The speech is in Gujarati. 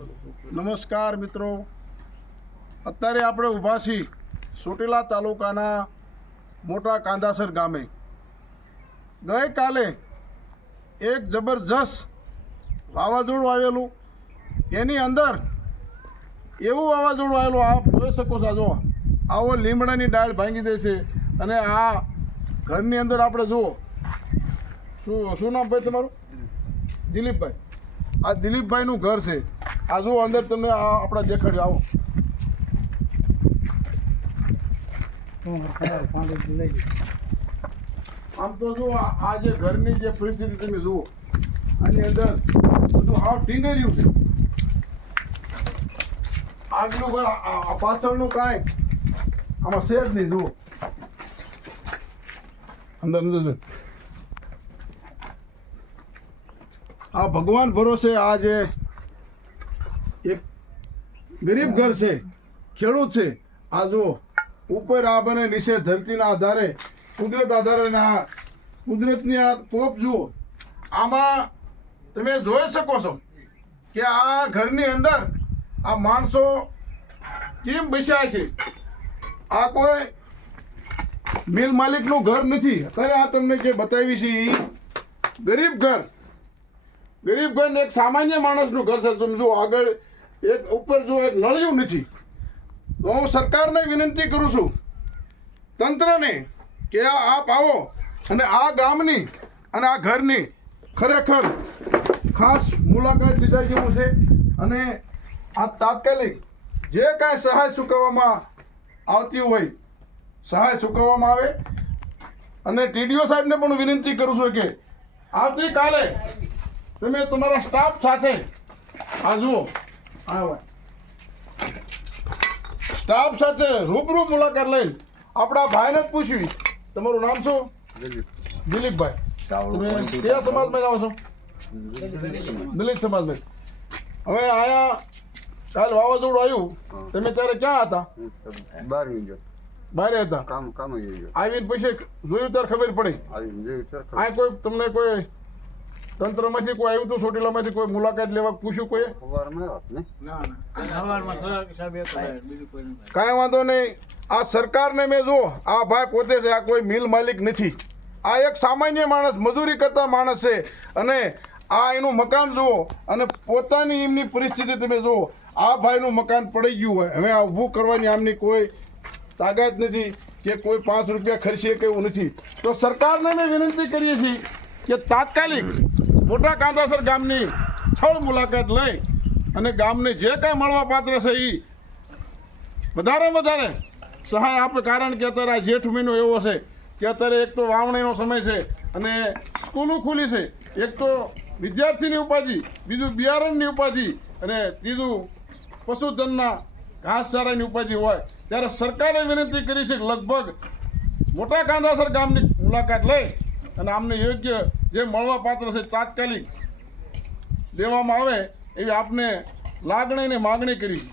નમસ્કાર મિત્રો. અત્યારે આપણે ઊભા છીએ ચોટીલા તાલુકાના મોટા કાંદાસર ગામે. ગઈકાલે એક જબરજસ્ત વાવાઝોડું આવેલું. એની અંદર એવું વાવાઝોડું આવેલું આપ જોઈ શકો છો જો આવો લીમડાની ડાળ ભાંગી દે છે અને આ ઘરની અંદર આપણે જુઓ. શું શું નામ ભાઈ તમારું? દિલીપભાઈ. આ દિલીપભાઈનું ઘર છે. આ જુઓ, અંદર તમને આ આપણા દેખાડ્યું, આવો. આમ તો જો આ જે ઘરની જે પરિસ્થિતિ તમે જુઓ, આની અંદર બધું હાવ ટીંગર્યું છે. આગલું ઘર પાછળનું કાંઈ આમાં છે જ નહીં, જુઓ. અંદર અંદર આ ભગવાન ભરોસે આ જે એક ગરીબ ઘર છે, ખેડૂત છે. આ જો ઉપર આ બને, નીચે ધરતીના આધારે, કુદરત આધારે આ કુદરતની આ કોપ જુઓ. આમાં તમે જોઈ શકો છો કે આ ઘરની અંદર આ માણસો કેમ બેસ્યા છે? આ કોઈ મિલ માલિકનું ઘર નથી. અત્યારે આ તમને જે બતાવી છે એ ગરીબ ઘર. ગરીબ ઘર એક સામાન્ય માણસનું ઘર છે. સમજો આગળ એક ઉપર જો એક નળિયું નથી, તો હું સરકારને વિનંતી કરું છું, તંત્રને કે આપ આવો અને આ ગામની અને આ ઘરની ખરેખર ખાસ મુલાકાત લીધા જેવું છે અને આ તાત્કાલિક જે કાંઈ સહાય ચૂકવવામાં આવતી હોય, સહાય ચૂકવવામાં આવે અને ટીડીઓ સાહેબને પણ વિનંતી કરું છું કે આવતીકાલે તમે તમારા સ્ટાફ સાથે આ જુઓ. સ્ટાફ સાથે રૂબરૂ મુલાકાત લઈને આપણા ભાઈને જ પૂછવી. તમારું નામ શું? દિલીપભાઈ. કયા સમાજમાં આવો છો? દિલીપ સમાજમાં. હવે આયા કાલ વાવાઝોડું આવ્યું. તમે ત્યારે ક્યાં હતા? બાર બારે હતા? કામ કામ આવીને પછી જોયું ત્યારે ખબર પડી. આ કોઈ તમને કોઈ તંત્રમાંથી કોઈ આવ્યું હતું ચોટીલામાંથી કોઈ મુલાકાત લેવા પૂછ્યું કોઈ? કાંઈ વાંધો નહીં. આ સરકારને મેં જો આ ભાઈ પોતે છે આ કોઈ મિલ માલિક નથી. આ એક સામાન્ય માણસ મજૂરી કરતા માણસ છે. અને આ એનું મકાન જુઓ અને પોતાની એમની પરિસ્થિતિ તમે જુઓ આ ભાઈનું મકાન પડી ગયું હોય. હવે આ ઊભું કરવાની આમની કોઈ તાકાત નથી કે કોઈ પાંચ રૂપિયા ખર્ચે કે એવું નથી. તો સરકારને મેં વિનંતી કરીએ છીએ કે તાત્કાલિક મોટા કાંદાસર ગામની સ્થળ મુલાકાત લઈ અને ગામને જે કાંઈ મળવા પાત્ર છે એ વધારે વધારે સહાય આપે. કારણ કે અત્યારે આ જેઠ મહિનો એવો છે કે અત્યારે એક તો વાવણીનો સમય છે અને સ્કૂલો ખુલી છે. એક તો વિદ્યાર્થીની ઉપાધિ, બીજું બિયારણની ઉપાધિ અને ત્રીજું પશુધનના ઘાસચારાની ઉપાધિ હોય. ત્યારે સરકારે વિનંતી કરી છે કે લગભગ મોટા કાંદાસર ગામની મુલાકાત લઈ અને આમને યોગ્ય જે મળવા પાત્ર છે તાત્કાલિક દેવામાં આવે એવી આપને લાગણી ને માગણી કરી.